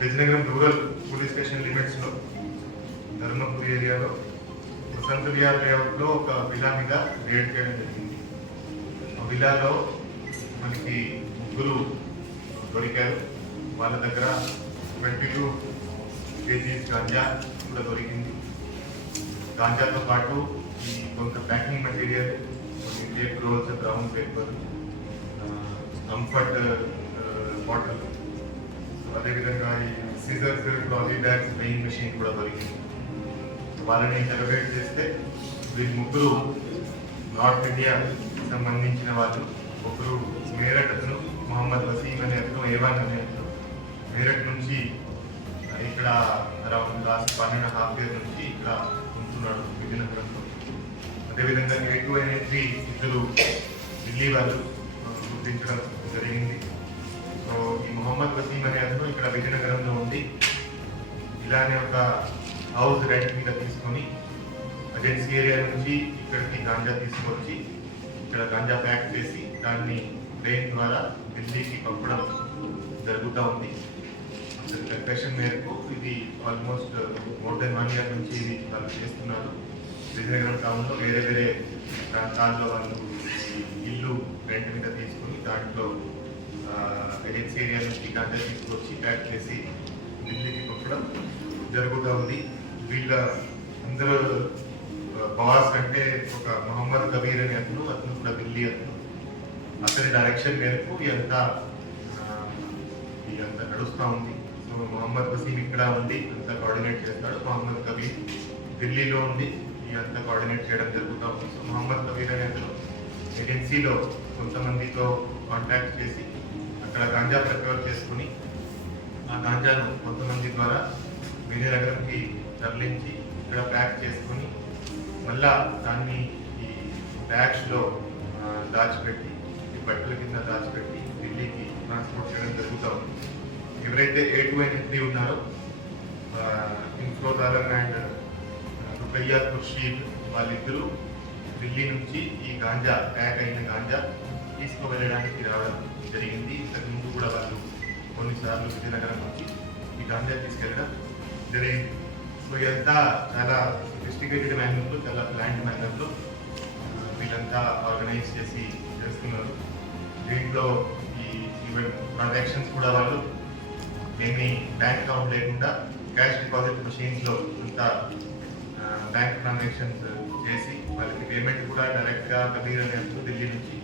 Vizianagaram rural police station లిమిట్స్లో ధర్మపురి ఏరియాలో వసంత విహార్ లేఅవుట్లో ఒక విలా మీద రేడ్ చేయడం జరిగింది. ఆ విలాలో మనకి ముగ్గురు దొరికారు. వాళ్ళ దగ్గర 22 kgs గాంజా కూడా దొరికింది. గాంజాతో పాటు ఈ కొంత ప్యాకింగ్ మెటీరియల్, కొన్ని tape rolls, brown paper, comfort bottle, అదేవిధంగా ఈ scissors, trolley bags, weighing machine కూడా దొరికింది. వాళ్ళని ఇంటర్వేట్ చేస్తే వీళ్ళు ముగ్గురు నార్త్ ఇండియా సంబంధించిన వాళ్ళు. ఒకరు మేరట్ అతను, మొహమ్మద్ వసీం అనే అతను, ఏవాన్ అనే అతను మేరట్ నుంచి ఇక్కడ అరౌండ్ లాస్ట్ 1.5 years నుంచి ఇక్కడ ఉంటున్నాడు విజయనగరంలో. అదేవిధంగా A2 అనే 3 ఇద్దరు ఢిల్లీ వాళ్ళు గుర్తించడం జరిగింది. సో ఈ మొహమ్మద్ వసీం అనే అతను ఇక్కడ విజయనగరంలో ఉండి ఇలానే ఒక హౌస్ రెంట్ మీద తీసుకొని ఏజెన్సీ ఏరియా నుంచి ఇక్కడికి గాంజా తీసుకొచ్చి ఇక్కడ గాంజా ప్యాక్ చేసి దాన్ని ట్రైన్ ద్వారా ఢిల్లీకి పంపడం జరుగుతూ ఉంది. కన్ఫెషన్ మేరకు ఇది ఆల్మోస్ట్ మోర్ దెన్ 1 year నుంచి ఇది వాళ్ళు చేస్తున్నారు. విజయనగరం టౌన్లో వేరే వేరే ప్రాంతాల్లో వాళ్ళు ఇల్లు రెంట్ మీద తీసుకొని దాంట్లో ఏజెన్సీ ఏరియా నుంచి గాంజా తీసుకొచ్చి ప్యాక్ చేసి ఢిల్లీకి పంపడం జరుగుతూ ఉంది. వీళ్ళ అందరూ బాస్ అంటే ఒక మొహమ్మద్ కబీర్ అనే అతను కూడా ఢిల్లీ అతను. అతని డైరెక్షన్ మేరకు ఇదంతా నడుస్తూ ఉంది. సో మొహమ్మద్ వసీం ఇక్కడ ఉండి అంతా కోఆర్డినేట్ చేస్తాడు. మొహమ్మద్ కబీర్ ఢిల్లీలో ఉండి ఇదంతా కోఆర్డినేట్ చేయడం జరుగుతూ ఉంది. సో మొహమ్మద్ కబీర్ అనే అతను ఏజెన్సీలో కొంతమందితో కాంటాక్ట్ చేసి అక్కడ గాంజా ప్రక్రియ చేసుకుని ఆ గాంజాను కొంతమంది ద్వారా విజయనగరంకి తరలించి ఇక్కడ ప్యాక్ చేసుకుని మళ్ళా దాన్ని ఈ బ్యాగ్స్లో దాచిపెట్టి, ఈ బట్టల కింద దాచిపెట్టి ఢిల్లీకి ట్రాన్స్పోర్ట్ చేయడం జరుగుతూ ఉంది. ఎవరైతే A2 అనే 3 ఉన్నారో ఇన్ఫ్లోజ్ ఆలం అండ్ రుకయ్యా ఖుర్షీద్ వాళ్ళిద్దరూ ఢిల్లీ నుంచి ఈ గాంజా ప్యాక్ అయిన గాంజా తీసుకువెళ్ళడానికి రావడం జరిగింది. ఇంతకుముందు కూడా వాళ్ళు కొన్నిసార్లు విజయనగరం నుంచి ఈ గాంజా తీసుకెళ్ళడం జరిగింది. సో ఇదంతా చాలా సొఫిస్టికేటెడ్ మేనర్లో, చాలా ప్లాంట్ మేనర్లో వీళ్ళంతా ఆర్గనైజ్ చేసి చేస్తున్నారు. దీంట్లో ఈ ఈవెన్ ట్రాన్సాక్షన్స్ కూడా వాళ్ళు ఏమి బ్యాంక్ అకౌంట్ లేకుండా క్యాష్ డిపాజిట్ మెషిన్స్లో అంతా బ్యాంక్ ట్రాన్సాక్షన్స్ చేసి వాళ్ళకి పేమెంట్ కూడా డైరెక్ట్గా కబీర్ అనే ఢిల్లీ నుంచి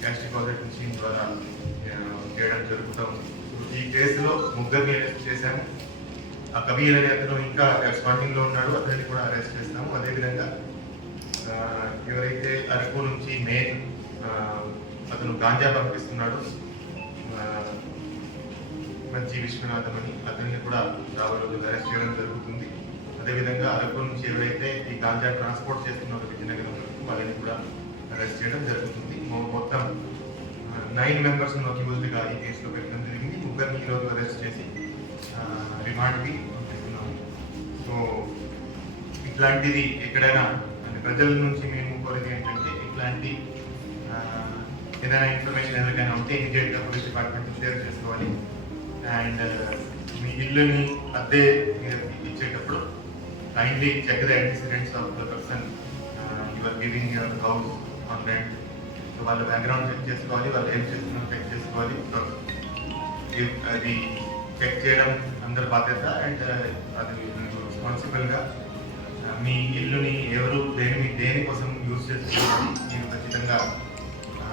క్యాష్ డిపాజిట్ మెషిన్ ద్వారా చేయడం జరుగుతూ ఉంది. ఈ కేసులో ముగ్గురిని అరెస్ట్ చేశాము. ఆ కబీర్ అనే అతను ఇంకా స్పాండింగ్లో ఉన్నాడు, అతన్ని కూడా అరెస్ట్ చేస్తాము. అదేవిధంగా ఎవరైతే అరకు నుంచి మెయిన్ అతను గాంజా పంపిస్తున్నాడు, మంచి విశ్వనాథం అని, అతన్ని కూడా రాబోయే రోజులు అరెస్ట్ చేయడం జరుగుతుంది. అదేవిధంగా అరకు నుంచి ఎవరైతే ఈ గాంజా ట్రాన్స్పోర్ట్ చేస్తున్నారో విజయనగరం వరకు వాళ్ళని కూడా అరెస్ట్ చేయడం జరుగుతుంది. మొత్తం 9 members అక్యూజ్డ్గా ఈ కేసులో పెట్టడం జరిగింది. ముగ్గురిని ఈరోజు అరెస్ట్ చేసి రిమాండ్కి పంపిస్తున్నాము. సో ఇట్లాంటిది ఎక్కడైనా అంటే ప్రజల నుంచి మేము కోరేది ఏంటంటే ఇట్లాంటి ఏదైనా ఇన్ఫర్మేషన్ ఎవరికైనా ఉంటే ఇమీడియట్గా పోలీస్ డిపార్ట్మెంట్ షేర్ చేసుకోవాలి. అండ్ మీ ఇల్లుని అద్దె ఇచ్చేటప్పుడు kindly check the antecedents of the person you are giving your house on rent. So వాళ్ళ బ్యాక్గ్రౌండ్ చెక్ చేసుకోవాలి, వాళ్ళు ఏం చేస్తున్నారో చెక్ చేసుకోవాలి. అది చెక్ చేయడం అందరి బాధ్యత. అండ్ అది రెస్పాన్సిబుల్గా మీ ఇల్లుని ఎవరు దేనికోసం యూజ్ చేసుకోవాలి మీరు ఖచ్చితంగా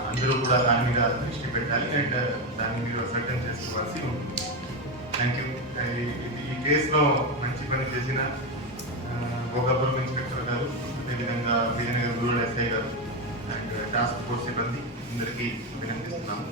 అందరూ కూడా దాని మీద దృష్టి పెట్టాలి. అండ్ దాన్ని మీరు సర్టన్ చేసుకోవాల్సి ఉంటుంది. Thank you. ఈ కేసులో మంచి పని చేసిన భోగాపురం ఇన్స్పెక్టర్ గారు, అదేవిధంగా విజయనగరం రూరల్ SI గారు అండ్ టాస్క్ ఫోర్స్ సిబ్బంది అందరికీ అభినందిస్తున్నాము.